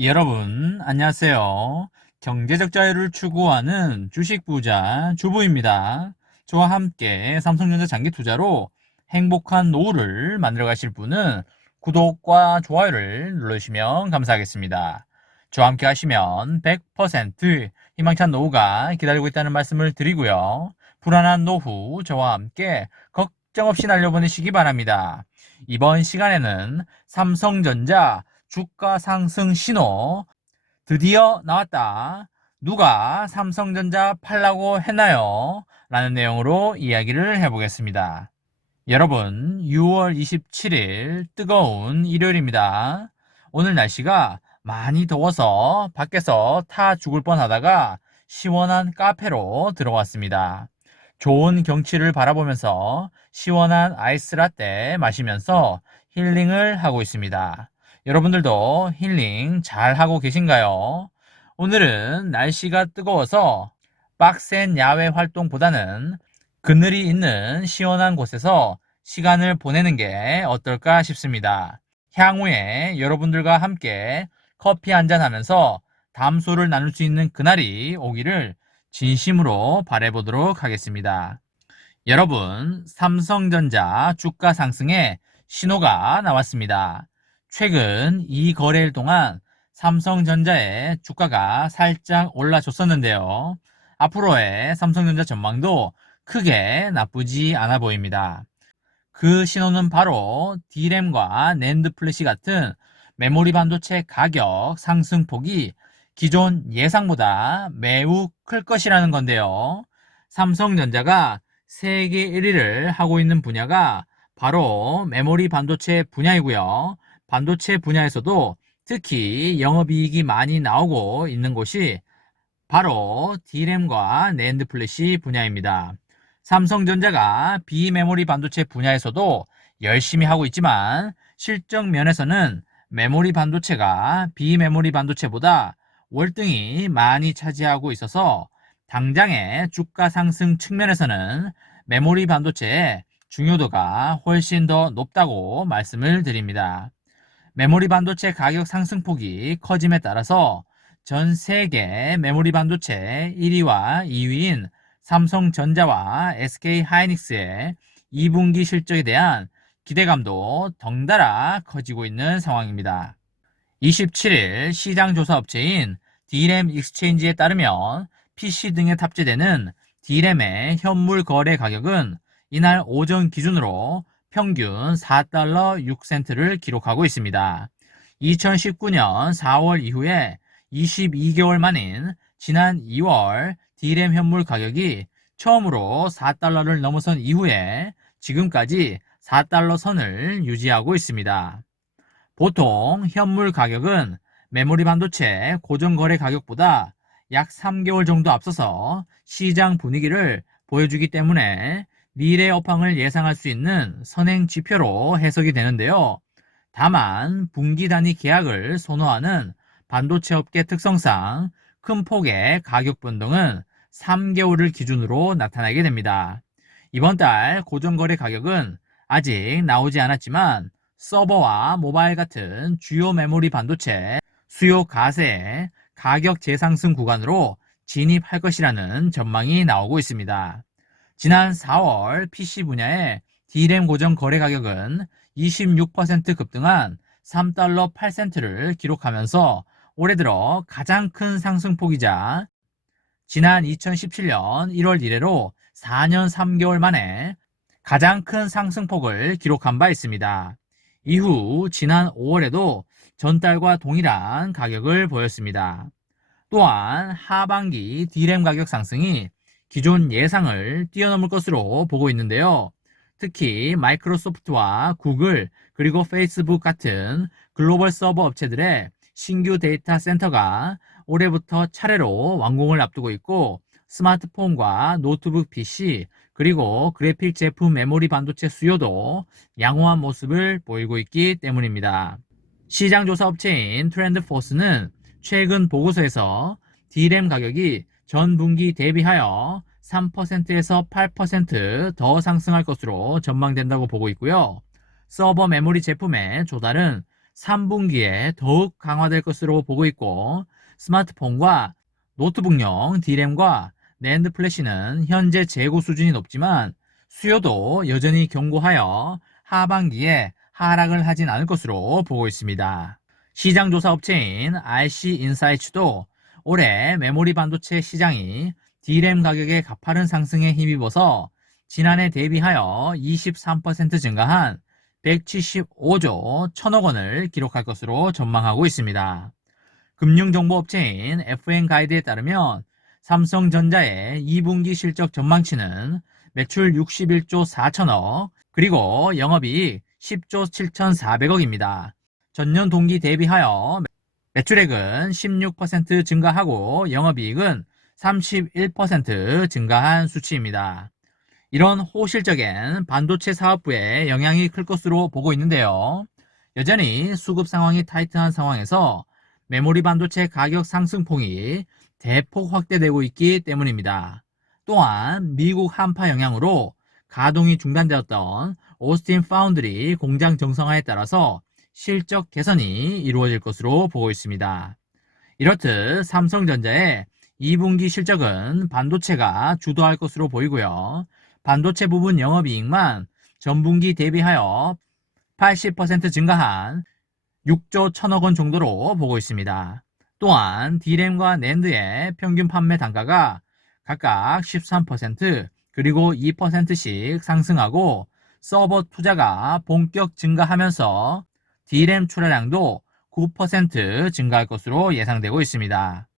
여러분, 안녕하세요. 경제적 자유를 추구하는 주식 부자 주부입니다. 저와 함께 삼성전자 장기 투자로 행복한 노후를 만들어 가실 분은 구독과 좋아요를 눌러주시면 감사하겠습니다. 저와 함께 하시면 100% 희망찬 노후가 기다리고 있다는 말씀을 드리고요. 불안한 노후 저와 함께 걱정 없이 날려보내시기 바랍니다. 이번 시간에는 삼성전자 주가 상승 신호 드디어 나왔다. 누가 삼성전자 팔라고 했나요? 라는 내용으로 이야기를 해보겠습니다. 여러분, 6월 27일 뜨거운 일요일입니다. 오늘 날씨가 많이 더워서 밖에서 타 죽을 뻔하다가 시원한 카페로 들어왔습니다. 좋은 경치를 바라보면서 시원한 아이스 라떼 마시면서 힐링을 하고 있습니다. 여러분들도 힐링 잘 하고 계신가요? 오늘은 날씨가 뜨거워서 빡센 야외 활동보다는 그늘이 있는 시원한 곳에서 시간을 보내는 게 어떨까 싶습니다. 향후에 여러분들과 함께 커피 한잔 하면서 담소를 나눌 수 있는 그날이 오기를 진심으로 바라보도록 하겠습니다. 여러분, 삼성전자 주가 상승의 신호가 나왔습니다. 최근 이 거래일 동안 삼성전자의 주가가 살짝 올라줬었는데요. 앞으로의 삼성전자 전망도 크게 나쁘지 않아 보입니다. 그 신호는 바로 D램과 낸드 플래시 같은 메모리 반도체 가격 상승폭이 기존 예상보다 매우 클 것이라는 건데요. 삼성전자가 세계 1위를 하고 있는 분야가 바로 메모리 반도체 분야이고요. 반도체 분야에서도 특히 영업이익이 많이 나오고 있는 곳이 바로 D램과 낸드 플래시 분야입니다. 삼성전자가 비메모리 반도체 분야에서도 열심히 하고 있지만 실적 면에서는 메모리 반도체가 비메모리 반도체보다 월등히 많이 차지하고 있어서 당장의 주가 상승 측면에서는 메모리 반도체의 중요도가 훨씬 더 높다고 말씀을 드립니다. 메모리 반도체 가격 상승폭이 커짐에 따라서 전 세계 메모리 반도체 1위와 2위인 삼성전자와 SK하이닉스의 2분기 실적에 대한 기대감도 덩달아 커지고 있는 상황입니다. 27일 시장조사 업체인 D램 익스체인지에 따르면 PC 등에 탑재되는 D램의 현물 거래 가격은 이날 오전 기준으로 평균 4달러 6센트를 기록하고 있습니다. 2019년 4월 이후에 22개월 만인 지난 2월 D램 현물 가격이 처음으로 4달러를 넘어선 이후에 지금까지 4달러 선을 유지하고 있습니다. 보통 현물 가격은 메모리 반도체 고정거래 가격보다 약 3개월 정도 앞서서 시장 분위기를 보여주기 때문에 미래 업황을 예상할 수 있는 선행 지표로 해석이 되는데요. 다만 분기 단위 계약을 선호하는 반도체 업계 특성상 큰 폭의 가격 변동은 3개월을 기준으로 나타나게 됩니다. 이번 달 고정거래 가격은 아직 나오지 않았지만 서버와 모바일 같은 주요 메모리 반도체 수요 가세의 가격 재상승 구간으로 진입할 것이라는 전망이 나오고 있습니다. 지난 4월 PC 분야의 D램 고정 거래 가격은 26% 급등한 3달러 8센트를 기록하면서 올해 들어 가장 큰 상승폭이자 지난 2017년 1월 이래로 4년 3개월 만에 가장 큰 상승폭을 기록한 바 있습니다. 이후 지난 5월에도 전달과 동일한 가격을 보였습니다. 또한 하반기 D램 가격 상승이 기존 예상을 뛰어넘을 것으로 보고 있는데요. 특히 마이크로소프트와 구글 그리고 페이스북 같은 글로벌 서버 업체들의 신규 데이터 센터가 올해부터 차례로 완공을 앞두고 있고 스마트폰과 노트북 PC 그리고 그래픽 제품 메모리 반도체 수요도 양호한 모습을 보이고 있기 때문입니다. 시장조사 업체인 트렌드포스는 최근 보고서에서 D램 가격이 전 분기 대비하여 3%에서 8% 더 상승할 것으로 전망된다고 보고 있고요. 서버 메모리 제품의 조달은 3분기에 더욱 강화될 것으로 보고 있고, 스마트폰과 노트북용 D램과 낸드 플래시는 현재 재고 수준이 높지만 수요도 여전히 견고하여 하반기에 하락을 하진 않을 것으로 보고 있습니다. 시장조사 업체인 RC인사이츠도 올해 메모리 반도체 시장이 D램 가격의 가파른 상승에 힘입어서 지난해 대비하여 23% 증가한 175조 1천억 원을 기록할 것으로 전망하고 있습니다. 금융정보업체인 FN가이드에 따르면 삼성전자의 2분기 실적 전망치는 매출 61조 4천억, 그리고 영업이익 10조 7,400억입니다. 전년 동기 대비하여 매출액은 16% 증가하고 영업이익은 31% 증가한 수치입니다. 이런 호실적인 반도체 사업부에 영향이 클 것으로 보고 있는데요. 여전히 수급 상황이 타이트한 상황에서 메모리 반도체 가격 상승폭이 대폭 확대되고 있기 때문입니다. 또한 미국 한파 영향으로 가동이 중단되었던 오스틴 파운드리 공장 정상화에 따라서 실적 개선이 이루어질 것으로 보고 있습니다. 이렇듯 삼성전자의 2분기 실적은 반도체가 주도할 것으로 보이고요. 반도체 부분 영업이익만 전분기 대비하여 80% 증가한 6조 1천억 원 정도로 보고 있습니다. 또한 D램과 낸드의 평균 판매 단가가 각각 13% 그리고 2%씩 상승하고 서버 투자가 본격 증가하면서 D램 출하량도 9% 증가할 것으로 예상되고 있습니다.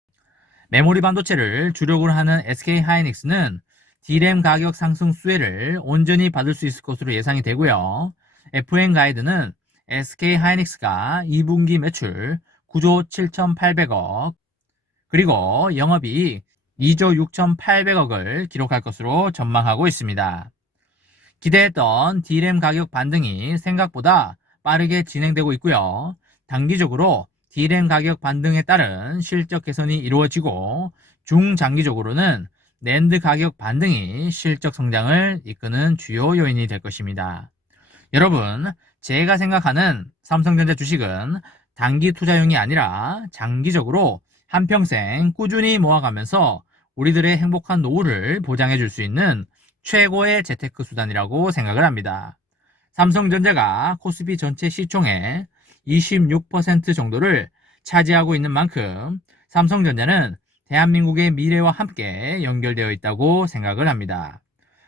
메모리 반도체를 주력으로 하는 SK하이닉스는 D램 가격 상승 수혜를 온전히 받을 수 있을 것으로 예상이 되고요. FN가이드는 SK하이닉스가 2분기 매출 9조 7,800억 그리고 영업이익 2조 6,800억을 기록할 것으로 전망하고 있습니다. 기대했던 D램 가격 반등이 생각보다 빠르게 진행되고 있고요. 단기적으로 D램 가격 반등에 따른 실적 개선이 이루어지고 중장기적으로는 낸드 가격 반등이 실적 성장을 이끄는 주요 요인이 될 것입니다. 여러분, 제가 생각하는 삼성전자 주식은 단기 투자용이 아니라 장기적으로 한평생 꾸준히 모아가면서 우리들의 행복한 노후를 보장해 줄 수 있는 최고의 재테크 수단이라고 생각을 합니다. 삼성전자가 코스피 전체 시총의 26% 정도를 차지하고 있는 만큼 삼성전자는 대한민국의 미래와 함께 연결되어 있다고 생각을 합니다.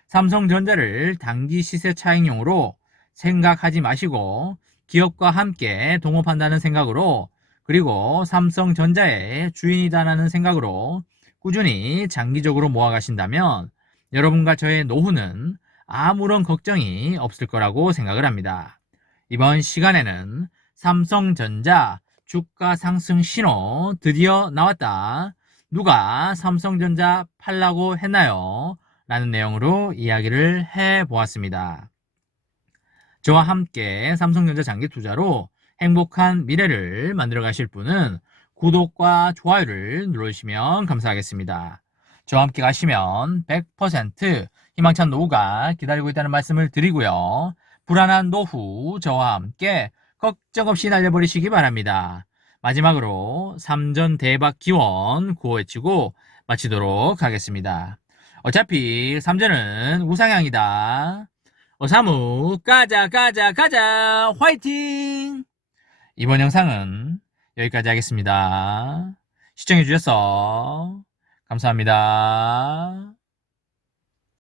삼성전자를 단기 시세 차익용으로 생각하지 마시고 기업과 함께 동업한다는 생각으로 그리고 삼성전자의 주인이다라는 생각으로 꾸준히 장기적으로 모아가신다면 여러분과 저의 노후는 아무런 걱정이 없을 거라고 생각을 합니다. 이번 시간에는 삼성전자 주가 상승 신호 드디어 나왔다. 누가 삼성전자 팔라고 했나요? 라는 내용으로 이야기를 해보았습니다. 저와 함께 삼성전자 장기 투자로 행복한 미래를 만들어 가실 분은 구독과 좋아요를 눌러주시면 감사하겠습니다. 저와 함께 가시면 100% 희망찬 노후가 기다리고 있다는 말씀을 드리고요. 불안한 노후 저와 함께 걱정 없이 날려버리시기 바랍니다. 마지막으로 삼전 대박 기원 구호 외치고 마치도록 하겠습니다. 어차피 삼전은 우상향이다. 어사무 가자 가자 가자 화이팅! 이번 영상은 여기까지 하겠습니다. 시청해주셔서 감사합니다.